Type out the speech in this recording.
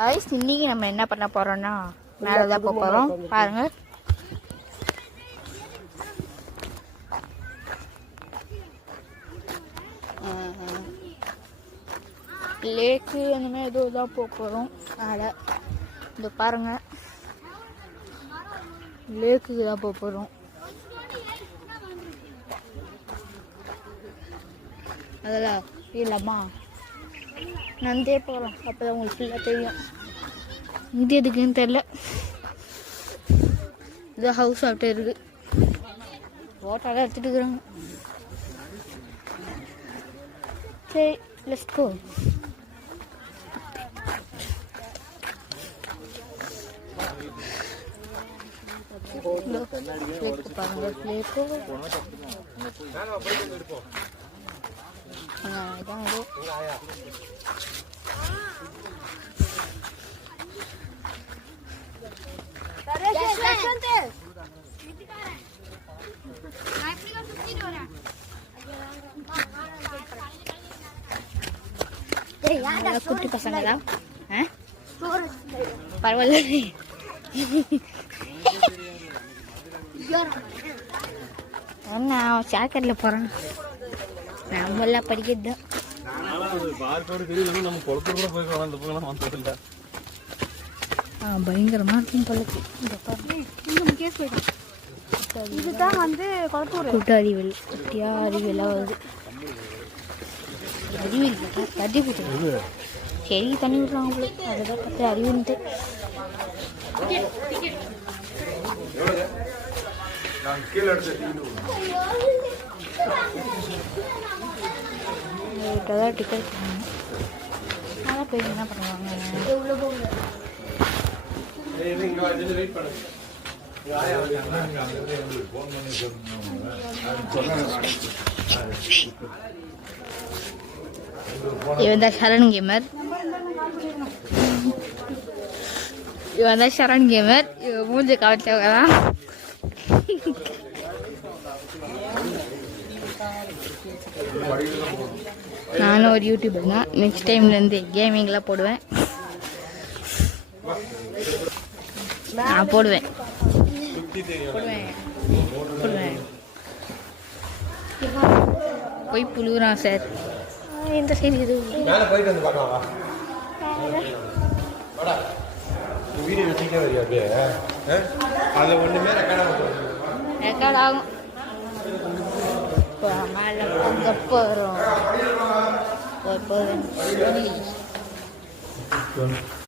Guys இன்னைக்கு நம்ம என்ன பண்ண போறோம்னா மேல தான் போக போறோம் பாருங்க. லேக்கு அந்த மாதிரி ஏதோ தான் போக போறோம். மேல இந்த பாருங்க லேக்குக்கு தான் போக போறோம். அதெல்லாம் இல்லம்மா நந்தே போகிறோம். அப்போ தான் உங்களுக்கு ஃபுல்லாக தெரியும். இது எதுக்குன்னு தெரில. இது ஹவுஸ் ஆஃப்டர் இருக்குது. ஃபோட்டோலாம் எடுத்துகிட்டு இருக்கிறாங்க. சரி லெட்ஸ் கோ. பாருங்க பிளேக்கு இதான் இது. குட்டி பசங்க தான் பரவாயில்ல. நான் சாக்கடையில் போகிறேன். நம்மளாம் படிக்கிறது தான். பயங்கரமா இருக்கும் பள்ளக்கு. இதுதான் வந்து குட்ட அறிவியல் குட்டியா அறிவியலாக வருது. அறிவியல் தண்ணி விட்டுருது. சரி தண்ணி விட்டுறாங்க போல. அதுதான் பார்த்து அறிவுன்ட்டு டிக்கெட் அதான் போய் என்ன பண்ணுவாங்க. இவன் தான் சரண் கேமர். இவன் தான் சரண் கேமர். இவன் மூஞ்ச கவச்சவங்க தான். நானும் ஒரு யூடியூபர் தான். நெக்ஸ்ட் டைம்லேருந்து கேமிங்லாம் போடுவேன். நான் போடுவேன். போய் புழுறான் சார். எந்த சைடு இது ரெக்கார்ட் ஆகும். மேலே அங்கே போகிறோம்.